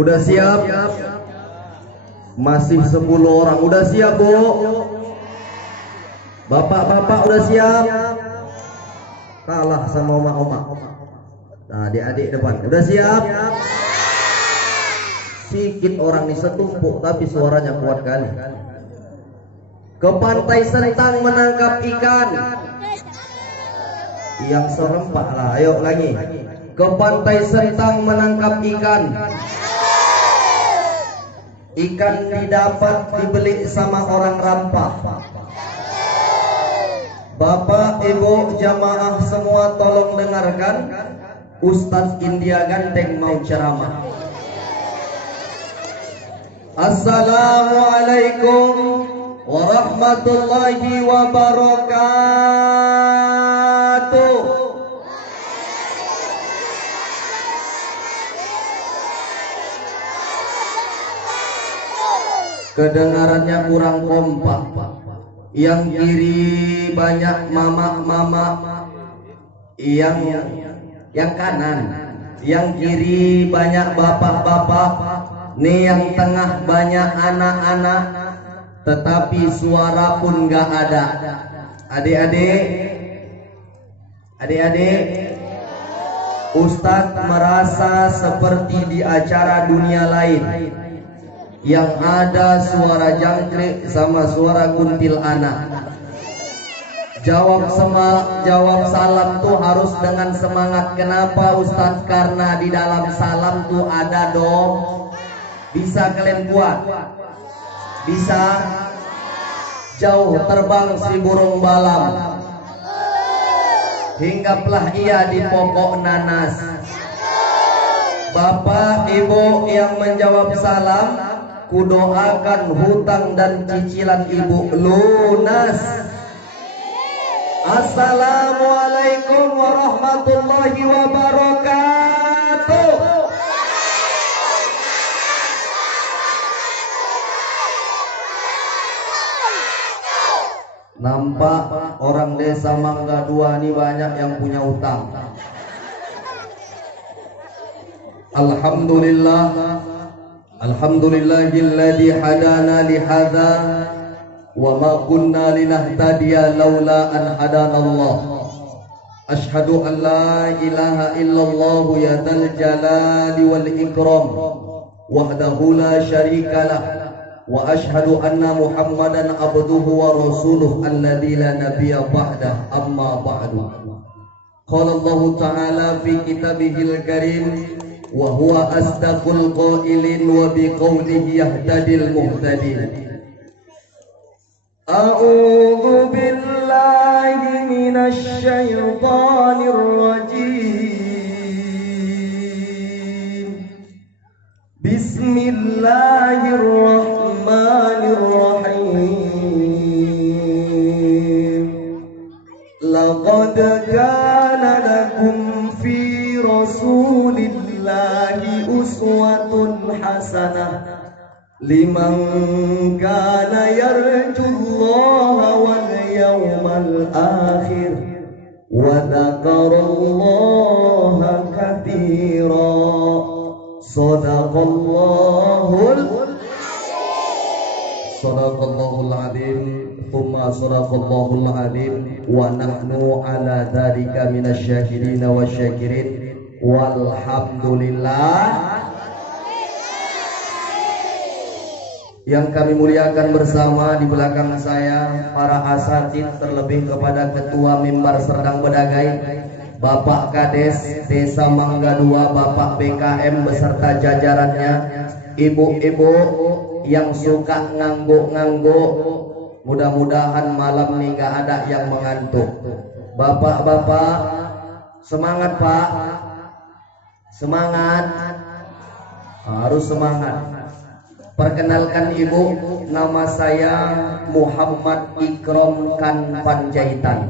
Udah siap? Masih 10 orang. Udah siap, Bu? Bapak-bapak udah siap? Kalah sama oma-oma. Nah, adik-adik depan. Udah siap? Sikit orang nih setumpuk tapi suaranya kuat kali. Ke pantai Sentang menangkap ikan. Yang serempak lah. Ayo lagi. Ke pantai Sentang menangkap ikan. Ikan didapat dibeli sama orang rampah. Bapak, Ibu, jamaah semua tolong dengarkan. Ustadz India Ganteng mau ceramah. Assalamualaikum warahmatullahi wabarakatuh. Kedengarannya kurang kompak. Yang kiri banyak mama-mama, yang kanan, yang kiri banyak bapak-bapak, nih yang tengah banyak anak-anak, tetapi suara pun gak ada. Adik-adik, Ustadz merasa seperti di acara dunia lain yang ada suara jangkrik sama suara kuntil anak. Jawab salam tuh harus dengan semangat. Kenapa, Ustadz? Karena di dalam salam tuh ada dong. Bisa kalian buat? Bisa? Jauh terbang si burung balam, hinggaplah ia di pokok nanas. Bapak, Ibu yang menjawab salam, kudoakan hutang dan cicilan ibu lunas. Assalamualaikum warahmatullahi wabarakatuh. Nampak orang desa Mangga Dua ini banyak yang punya hutang. Alhamdulillah. Alhamdulillahilladzi hadana lihadza wa ma kunna linahtadiya laula an hadanallah. Asyhadu an la ilaha illallah ya dzal jalali wal ikram wahdahu la syarikalah wa asyhadu anna Muhammadan abduhu wa rasuluh alladzi la nabiyya ba'dah amma ba'du. Qala Allah ta'ala fi kitabihil karim wa huwa asdaqul qailin wa biqaulihi yahdadil muhtadin. A'udzu billahi minasy syaithanir rajim. Bismillahirrahmanirrahim. Laqad kana lakum fi rasulillah uswatun hasanah liman kana yarjullaha wal yawmal akhir wa dzakarallaha katsira. Sadaqallahul azim thumma sadaqallahul azim wa nahnu ala dzalika minasyahidin wasyakirin. Walhamdulillah. Yang kami muliakan bersama di belakang saya para asatid, terlebih kepada Ketua Mimbar Serdang Bedagai, Bapak Kades Desa Mangga Dua, Bapak BKM beserta jajarannya, ibu-ibu yang suka ngangguk-ngangguk, mudah-mudahan malam ini gak ada yang mengantuk. Bapak-bapak semangat, Pak. Semangat, harus semangat. Perkenalkan Ibu, nama saya Muhammad Ikram Kan Panjaitan.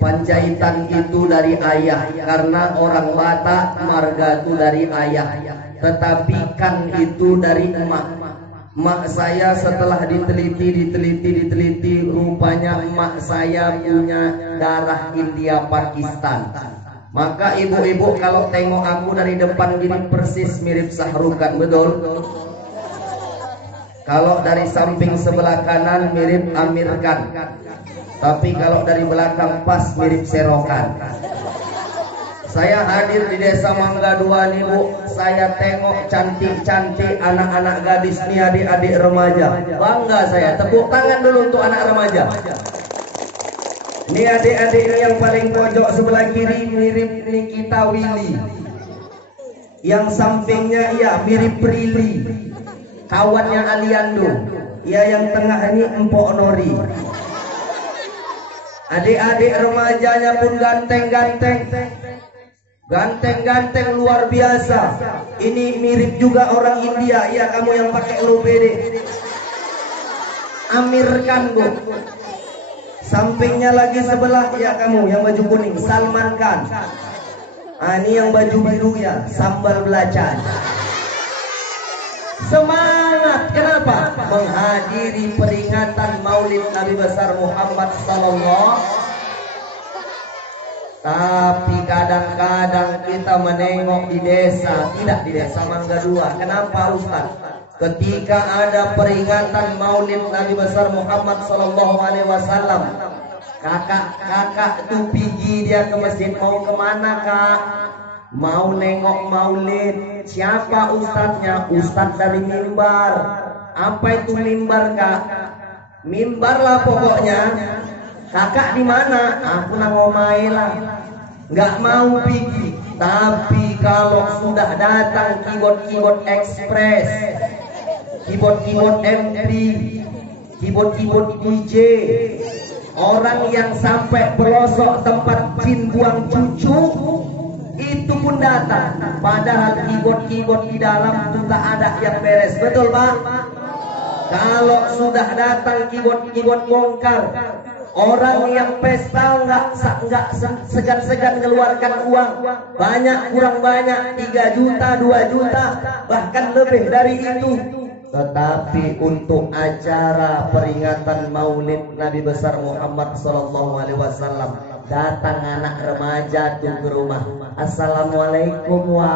Panjaitan itu dari ayah, karena orang Batak marga itu dari ayah. Tetapi Kan itu dari emak. Emak saya setelah diteliti, rupanya emak saya punya darah India Pakistan. Maka ibu-ibu kalau tengok aku dari depan gini persis mirip Sahrukan, betul? Kalau dari samping sebelah kanan mirip Amir Khan. Tapi kalau dari belakang pas mirip Serokan. Saya hadir di Desa Mangga Dua nih Bu. Saya tengok cantik-cantik anak-anak gadis nih, adik-adik remaja. Bangga saya. Tepuk tangan dulu untuk anak remaja. Ini adik-adik ini yang paling pojok sebelah kiri mirip Nikita Willy. Yang sampingnya ya mirip Prilly, kawannya Aliando. Ya yang tengah ini Empok Nori. Adik-adik remajanya pun ganteng-ganteng. Ganteng-ganteng luar biasa. Ini mirip juga orang India. Ya kamu yang pakai low BD. Amir Khan Bu. Sampingnya lagi sebelah ya kamu yang baju kuning Salman Khan. Ini yang baju biru ya Sambal Belacan. Semangat, kenapa? Menghadiri peringatan Maulid Nabi besar Muhammad sallallahu. Tapi kadang-kadang kita menengok di desa, tidak di Desa Mangga Dua. Kenapa Ustaz? Ketika ada peringatan Maulid Nabi besar Muhammad sallallahu alaihi wasallam, kakak-kakak tuh pergi dia ke masjid. Mau kemana kak? Mau nengok maulid. Siapa ustadznya? Ustadz dari mimbar. Apa itu mimbar kak? Mimbar lah pokoknya. Kakak di mana? Aku nang omai lah. Nggak mau pergi. Tapi kalau sudah datang keyboard express, keyboard MP, keyboard DJ, orang yang sampai pelosok tempat jin buang cucu itu pun datang. Padahal keyboard di dalam itu tak ada yang beres. Betul Pak? Kalau sudah datang keyboard bongkar, orang yang pesta nggak segan-segan mengeluarkan uang. Banyak kurang banyak 3 juta, 2 juta, bahkan lebih dari itu. Tetapi untuk acara peringatan Maulid Nabi besar Muhammad sallallahu alaihi wasallam, datang anak remaja tuh ke rumah. Assalamualaikum wa.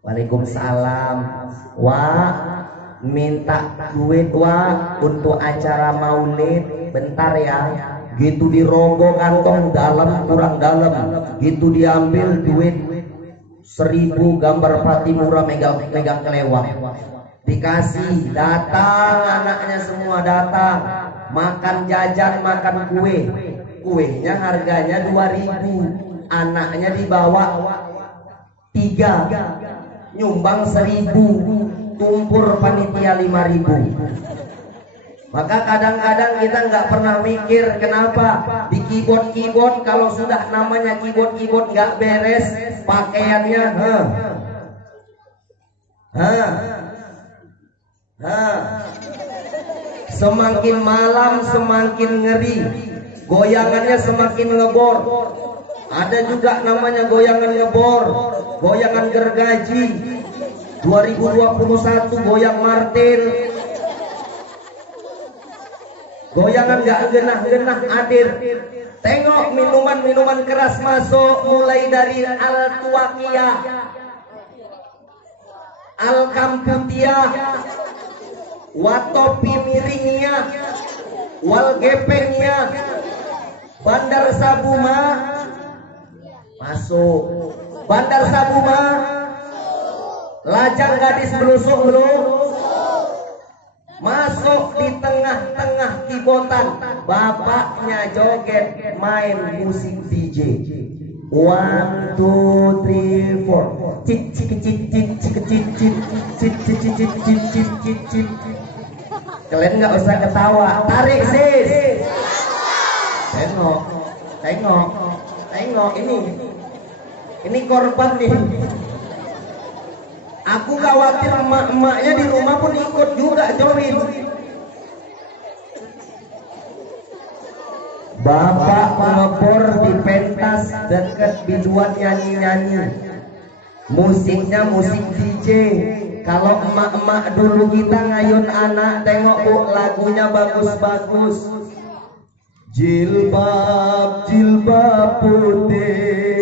Waalaikumsalam. Wa minta duit wa untuk acara Maulid. Bentar ya. Gitu dirogoh kantong dalam kurang dalam. Gitu diambil duit 1000 gambar Fatimura megang kelewat. Dikasih, datang anaknya semua datang, makan jajan, makan kue. Kuenya harganya 2000, anaknya dibawa 3, nyumbang 1000, tumpur panitia 5000. Maka kadang-kadang kita nggak pernah mikir kenapa di keyboard kalau sudah namanya keyboard nggak beres pakaiannya, semakin malam semakin ngeri, goyangannya semakin ngebor. Ada juga namanya goyangan ngebor, goyangan gergaji. 2021 goyang Martin, goyangan gak genah-genah hadir. Tengok minuman keras masuk, mulai dari Al-Tuwakiyah, Al-Kamputiyah, Watopi miringnya, wal gepengnya, Bandar Sabuma masuk. Bandar Sabuma, lajang gadis belusuk belum masuk. Di tengah-tengah kibotan bapaknya joget main musik DJ. 1, 2, 3, 4. Cik cik cik cik cik cik cik cik cik cik cik cik cik. Kalian nggak usah ketawa, tarik sis. Tengok ini korban nih. Aku khawatir emak-emaknya di rumah pun ikut juga join. Bapak ngebor di pentas dekat biduan nyanyi-nyanyi. Musiknya musik DJ. Kalau emak-emak dulu kita ngayun anak, tengok Bu, lagunya bagus-bagus. Jilbab putih,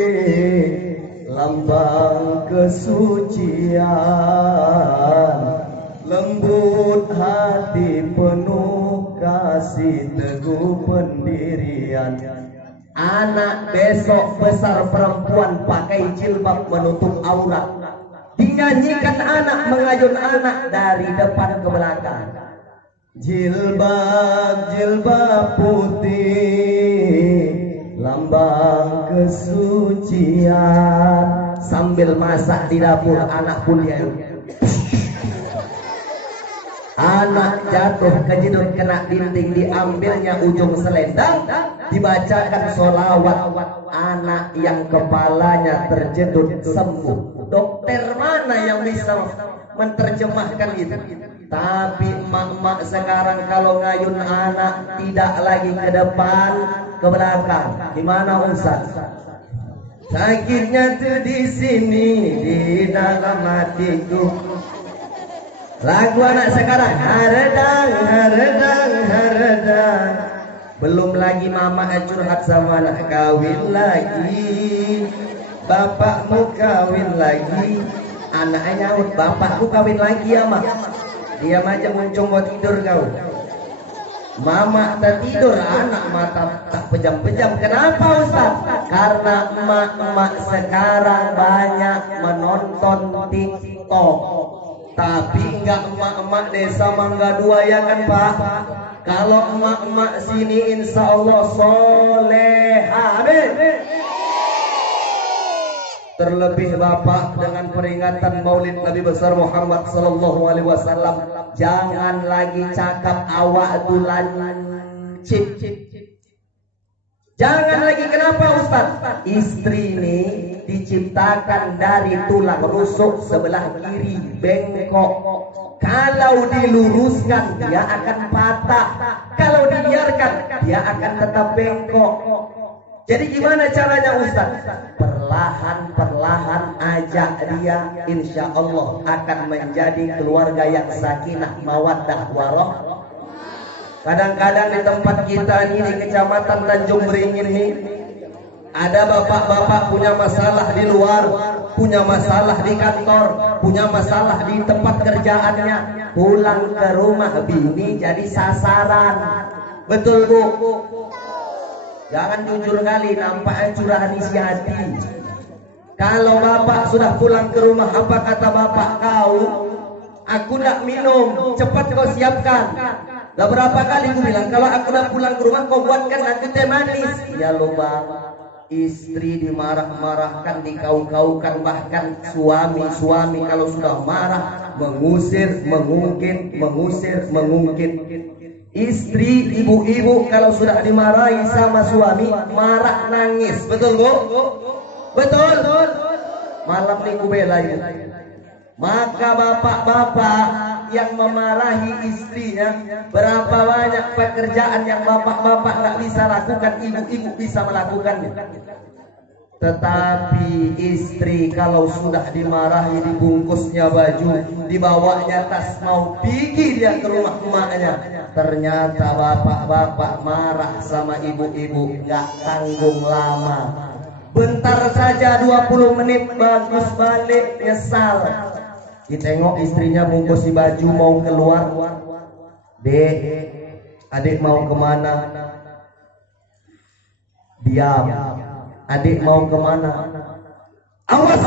lambang kesucian, lembut hati penuh kasih, teguh pendirian. Anak besok besar perempuan pakai jilbab menutup aurat, dinyanyikan anak mengayun anak dari depan ke belakang. Jilbab jilbab putih, lambang kesucian. Sambil masak di dapur anak pun dia. Anak jatuh kejedut kena dinding, diambilnya ujung selendang, dibacakan sholawat. Anak yang kepalanya terjedut sembuh. Dokter mana yang bisa menerjemahkan itu? Tapi emak-emak sekarang kalau ngayun anak tidak lagi ke depan ke belakang. Gimana Ustaz? Sakitnya tuh di sini, di dalam hatiku. Lagu anak sekarang, haredang, haredang, haredang. Belum lagi mama curhat sama anak, kawin lagi, bapakmu kawin lagi. Anaknya nyaut, bapakku kawin lagi ya mak. Dia macam muncung mau tidur kau. Mama tak tidur, anak mata tak pejam-pejam. Kenapa Ustaz? Karena emak-emak sekarang banyak menonton TikTok. Tapi enggak emak-emak desa Mangga Dua ya kan Pak? Kalau emak-emak sini insya Allah soleha. Terlebih Bapak dengan peringatan Maulid Nabi besar Muhammad sallallahu alaihi wasallam, jangan lagi cakap awak dulan cip. Jangan lagi, kenapa Ustaz? Istri ini diciptakan dari tulang rusuk sebelah kiri bengkok. Kalau diluruskan dia akan patah, kalau dibiarkan dia akan tetap bengkok. Jadi gimana caranya Ustaz? Perlahan-perlahan ajak dia, insya Allah akan menjadi keluarga yang sakinah mawaddah warahmah. Kadang-kadang di tempat kita ini di Kecamatan Tanjung Beringin ini ada bapak-bapak punya masalah di luar, punya masalah di kantor, punya masalah di tempat kerjaannya, pulang ke rumah bini jadi sasaran. Betul Bu? Jangan jujur kali, nampaknya curahan isi hati. Kalau bapak sudah pulang ke rumah, apa kata bapak kau? Aku nak minum, cepat kau siapkan. Lah berapa kali aku bilang, kalau aku udah pulang ke rumah kau buatkan aku teh manis. Ya lo bang, istri dimarah-marahkan, dikau-kaukan, bahkan suami kalau sudah marah mengusir, mengungkit, mengusir, mengungkit. Istri, ibu-ibu kalau sudah dimarahi sama suami marah nangis. Betul Bu? Betul. Malam minggu bela ini. Maka bapak-bapak yang memarahi istrinya, berapa banyak pekerjaan yang bapak-bapak nggak bisa lakukan, ibu-ibu bisa melakukannya. Tetapi istri kalau sudah dimarahi, dibungkusnya baju, dibawanya tas, mau pergi dia ke rumah emaknya, ternyata bapak-bapak marah sama ibu-ibu, nggak tanggung lama. Bentar saja 20 menit bagus balik nyesal. Ditengok istrinya bungkus si baju mau keluar. Dek, adik mau kemana? Diam. Adik mau kemana? Awas.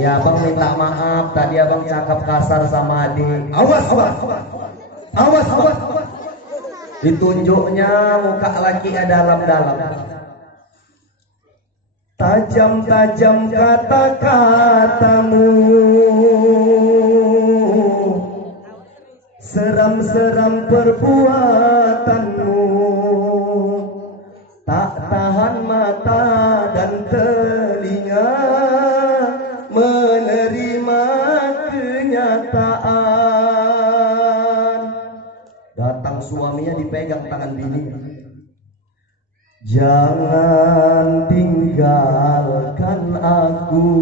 Ya abang minta maaf, tadi abang cakap kasar sama adik. Awas. Ditunjuknya muka laki dalam-dalam. Tajam-tajam kata-katamu, seram-seram perbuatanmu, tak tahan mata dan telinga menerima kenyataan. Datang suaminya dipegang tangan bini. Jangan tinggalkan aku,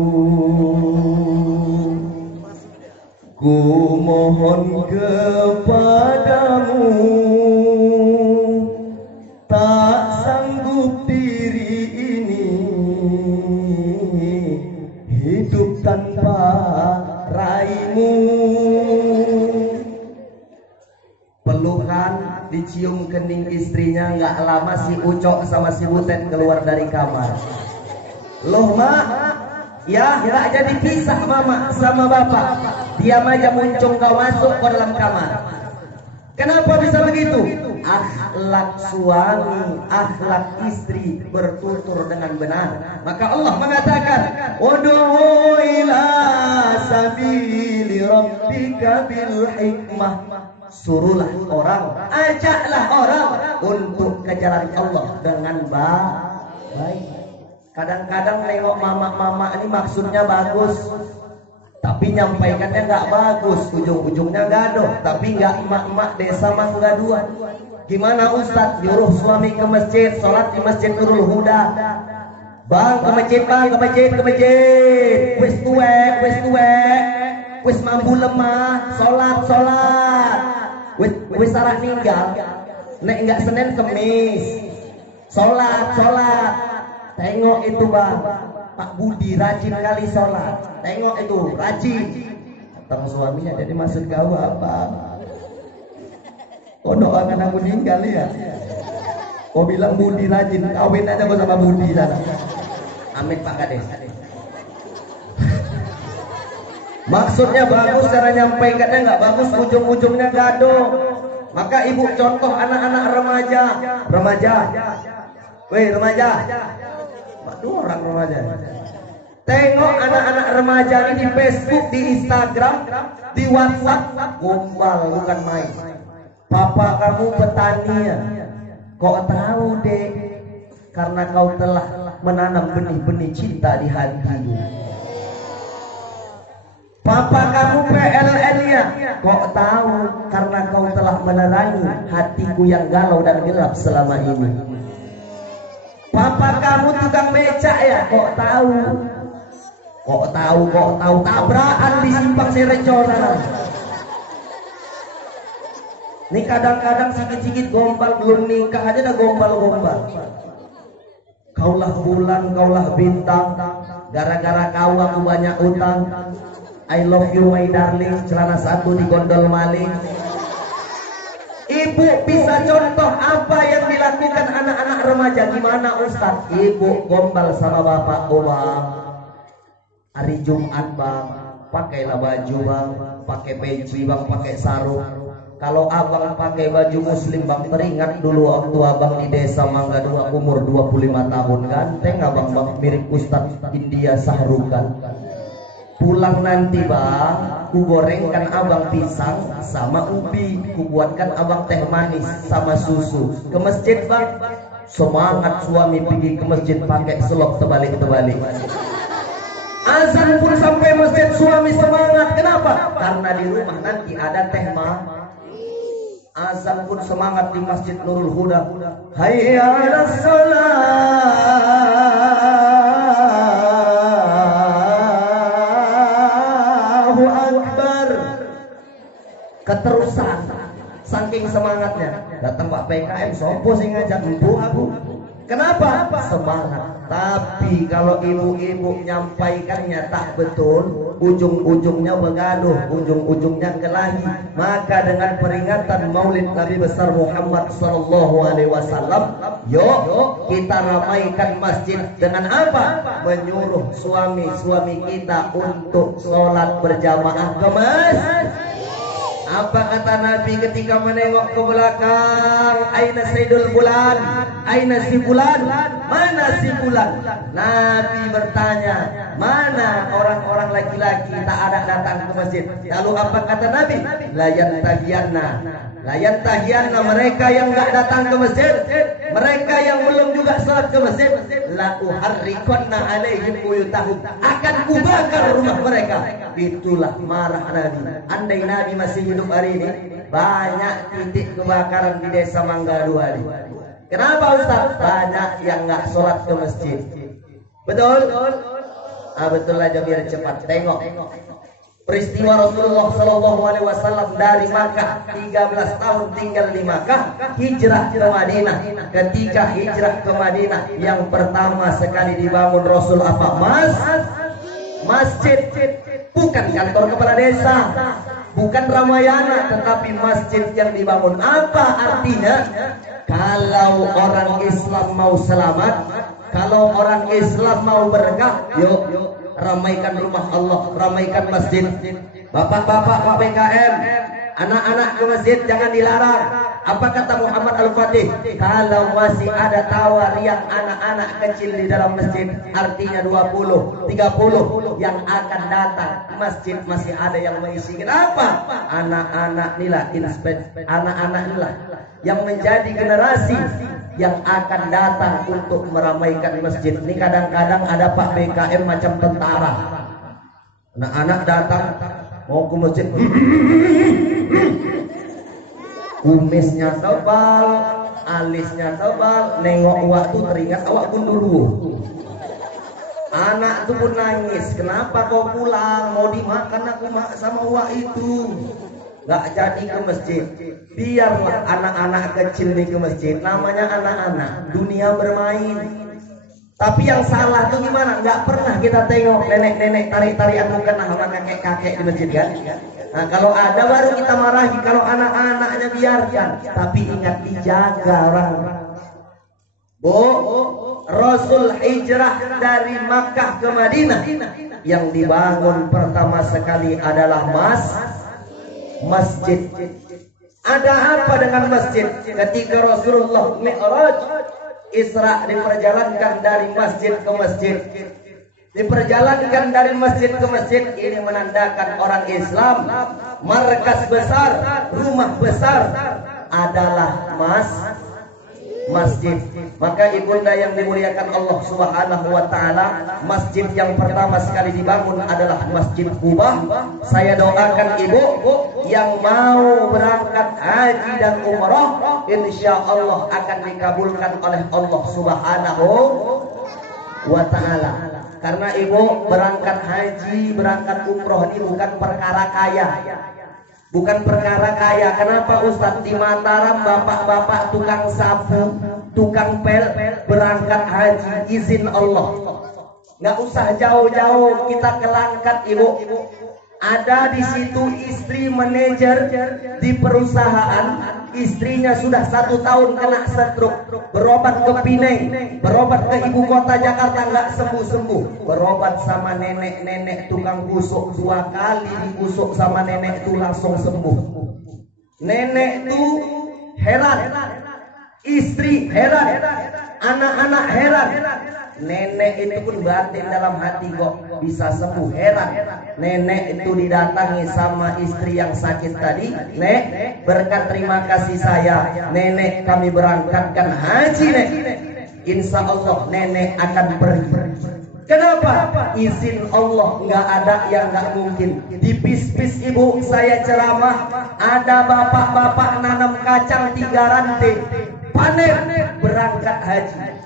ku mohon kepadamu, tak sanggup diri ini hidup tanpa raimu. Pelukan dicium kening istrinya, nggak lama si Ucok sama si Butet keluar dari kamar. Loh mak, ya nggak jadi pisah mama sama bapak. Diam aja muncung kau masuk ke dalam kamar. Kenapa bisa begitu? Akhlak suami, akhlak istri bertutur dengan benar. Maka Allah mengatakan, ud'u ila sabili rabbika bil hikmah. Suruhlah orang, ajaklah orang untuk ke jalan Allah dengan baik. Kadang-kadang nengok mama-mama ini maksudnya bagus, tapi nyampaikannya nggak bagus, ujung-ujungnya gaduh. Tapi nggak emak-emak desa Mangga Dua. Gimana Ustadz nyuruh suami ke masjid, sholat di masjid Nurul Huda. Bang ke masjid, bang ke masjid, ke masjid. Wis tuwek, wis mampu lemah, sholat. Wis sarah ninggal, nek nggak Senin Kemis, sholat. Tengok itu bang, Pak Budi rajin kali sholat. Tengok itu rajin. Kata suaminya, jadi maksud kau apa? Kau doakan aku ninggal ya? Kau bilang Budi rajin, kawin aja kau sama Budi sana. Amin Pak Kades. Maksudnya bagus, cara nyampaikannya nggak bagus, ujung-ujungnya gaduh. Maka ibu contoh anak-anak remaja. Weh remaja. Dua orang remaja. Tengok anak-anak remaja ini di Facebook, di Instagram, di WhatsApp, gombal bukan main. Papa kamu petani ya? Kok tahu dek? Karena kau telah menanam benih-benih cinta di hatimu. Papa kamu PLN ya? Kok tahu? Karena kau telah menerangi hatiku yang galau dan gelap selama ini. Papa kamu tukang becak ya? Kok tahu? Kok tahu? Tabrakan di simpang Serejo sana. Ini kadang-kadang sikit-sikit gombal, belum nikah aja udah gombal. Kaulah bulan, kaulah bintang, gara-gara kau aku banyak utang. I love you my darling, celana satu digondol maling. Ibu bisa contoh apa yang dilakukan anak-anak remaja? Gimana Ustaz? Ibu gombal sama bapak, bang, hari Jumat bang, pakailah baju bang, pakai peci bang, pakai sarung. Kalau abang pakai baju muslim bang, teringat dulu waktu abang di desa Mangga Dua umur 25 tahun, ganteng abang bang, mirip Ustaz India Sahrukan. Pulang nanti bang, ku gorengkan abang pisang sama ubi, ku buatkan abang teh manis sama susu. Ke masjid bang, semangat suami pergi ke masjid pakai selop terbalik-terbalik. Azan pun sampai masjid suami semangat. Kenapa? Karena di rumah nanti ada teh manis. Azan pun semangat di masjid Nurul Huda. Hayya 'alas shalah. Keterusan, saking semangatnya. Datang Pak PKM, sopo sing ngajak empu aku. Kenapa? Semangat. Tapi kalau ibu-ibu nyampaikannya tak betul, ujung-ujungnya begaduh, ujung-ujungnya kelahi. Maka dengan peringatan Maulid Nabi besar Muhammad sallallahu alaihi wasallam, yuk kita ramaikan masjid dengan apa? Menyuruh suami-suami kita untuk sholat berjamaah ke masjid. Apa kata Nabi ketika menengok ke belakang? Aina Sayyidul Bulan? Aina si bulan? Mana si bulan? Nabi bertanya, mana orang-orang laki-laki tak ada datang ke masjid? Lalu apa kata Nabi? Layan tahiyanna mereka yang enggak datang ke masjid, mereka yang belum juga salat ke masjid, la uharriqanna alaihim buyutahum, akan kubakar rumah mereka. Itulah marah Nabi. Andai Nabi masih hidup hari ini, banyak titik kebakaran di desa Mangga Dua ini. Kenapa Ustaz? Banyak yang nggak sholat ke masjid. Betul? Betul aja biar cepat. Tengok peristiwa Rasulullah Shallallahu Alaihi Wasallam dari Makkah 13 tahun tinggal di Makkah, hijrah ke Madinah. Ketika hijrah ke Madinah, yang pertama sekali dibangun Rasul apa? Masjid bukan kantor kepala desa, bukan Ramayana, tetapi masjid yang dibangun. Apa artinya? Kalau orang Islam mau selamat, kalau orang Islam mau berkah, yuk ramaikan rumah Allah, ramaikan masjid. Bapak-bapak Pak PKM, anak-anak ke masjid jangan dilarang. Apa kata Muhammad Al-Fatih? Kalau masih ada tawar yang anak-anak kecil di dalam masjid, artinya 20, 30 yang akan datang, masjid masih ada yang mengisi. Kenapa? Anak-anak inilah anak-anak inilah yang menjadi generasi yang akan datang untuk meramaikan masjid. Ini kadang-kadang ada Pak BKM macam tentara. Anak-anak datang mau ke masjid, kumisnya tebal, alisnya tebal, nengok awak tuh teringat awak gundurwo. Anak tuh pun nangis, kenapa kau pulang? Mau dimakan aku sama awak itu. Gak jadi ke masjid. Biarlah anak-anak kecil nih ke masjid, namanya anak-anak, dunia bermain. Tapi yang salah tuh gimana? Nggak pernah kita tengok nenek-nenek tarik-tarikan mukena sama kakek-kakek di masjid kan? Nah kalau ada baru kita marahi, kalau anak-anaknya biarkan. Tapi ingat dijaga orang. Bu, Rasul hijrah dari Makkah ke Madinah, yang dibangun pertama sekali adalah masjid. Ada apa dengan masjid? Ketika Rasulullah Mi'raj, Isra, diperjalankan dari masjid ke masjid, diperjalankan dari masjid ke masjid. Ini menandakan orang Islam, markas besar, rumah besar adalah masjid. Maka ibunda yang dimuliakan Allah Subhanahu wa taala, masjid yang pertama sekali dibangun adalah Masjid Kubah. Saya doakan ibu yang mau berangkat haji dan umrah, insya Allah akan dikabulkan oleh Allah Subhanahu wa taala. Karena ibu berangkat haji, berangkat umroh ini bukan perkara kaya. Bukan perkara kaya. Kenapa Ustadz? Di Mataram bapak-bapak tukang sapu, tukang pel berangkat haji izin Allah. Nggak usah jauh-jauh kita ke Langkat ibu. Ada di situ istri manajer di perusahaan, istrinya sudah 1 tahun kena stroke, berobat ke Pineng, berobat ke ibu kota Jakarta nggak sembuh-sembuh, berobat sama nenek-nenek tukang busuk, 2 kali digusuk sama nenek itu langsung sembuh. Nenek itu heran, istri heran, anak-anak heran. Nenek itu pun batin dalam hati kok bisa sembuh, heran. Nenek itu didatangi sama istri yang sakit tadi. Nek, berkat terima kasih saya, nenek kami berangkatkan haji nek. Insya Allah nenek akan pergi. Kenapa? Izin Allah, nggak ada yang nggak mungkin. Di pis-pis ibu saya ceramah, ada bapak-bapak nanam kacang 3 rantai, panen berangkat haji.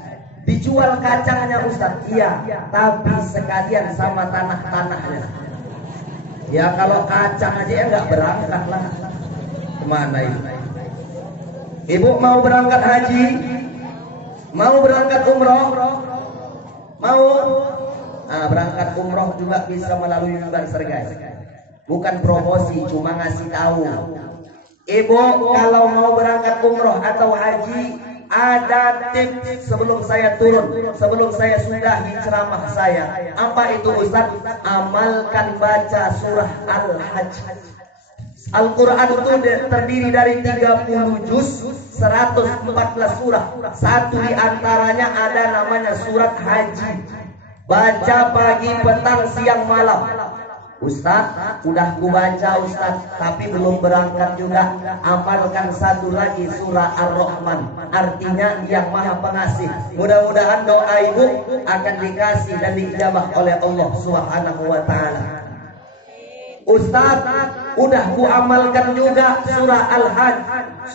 Dijual kacangnya Ustaz, iya, tapi sekalian sama tanah-tanahnya. Ya kalau kacang aja ya nggak berangkat lah. Kemana itu? Ibu mau berangkat haji, mau berangkat umroh, mau berangkat umroh juga bisa melalui Mimbar Sergai. Bukan promosi, cuma ngasih tahu. Ibu kalau mau berangkat umroh atau haji, ada tips sebelum saya turun, sebelum saya sudahi ceramah saya. Apa itu Ustaz? Amalkan baca surah Al-Hajj. Al-Quran itu terdiri dari 30 juz, 114 surah. Satu di antaranya ada namanya surat haji. Baca pagi, petang, siang, malam. Ustaz, udah ku baca Ustaz, tapi belum berangkat juga. Amalkan satu lagi surah Ar-Rahman, artinya yang maha pengasih. Mudah-mudahan doa ibu akan dikasih dan diijabah oleh Allah Subhanahu wa ta'ala. Ustaz, udah ku amalkan juga surah Al-Hajj,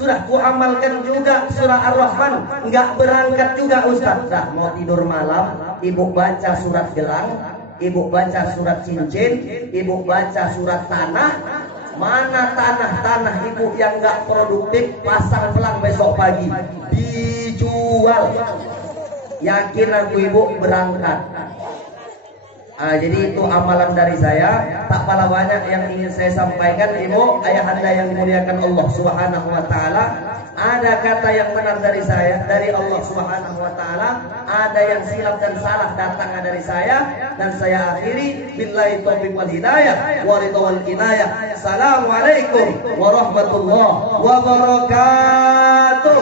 sudah ku amalkan juga surah Ar-Rahman, nggak berangkat juga Ustaz. Dah mau tidur malam, ibu baca surat gelang, ibu baca surat cincin, ibu baca surat tanah. Mana tanah-tanah ibu yang gak produktif, pasang pelang besok pagi, dijual. Yakin aku ibu berangkat. Jadi itu amalan dari saya. Tak pala banyak yang ingin saya sampaikan, ibu, ayahanda yang dimuliakan Allah Subhanahu wa taala. Ada kata yang benar dari saya, dari Allah Subhanahu wa taala. Ada yang silap dan salah datang dari saya, dan saya akhiri billahi taufiq wal hidayah wa ridha wal inayah. Assalamualaikum warahmatullahi wabarakatuh.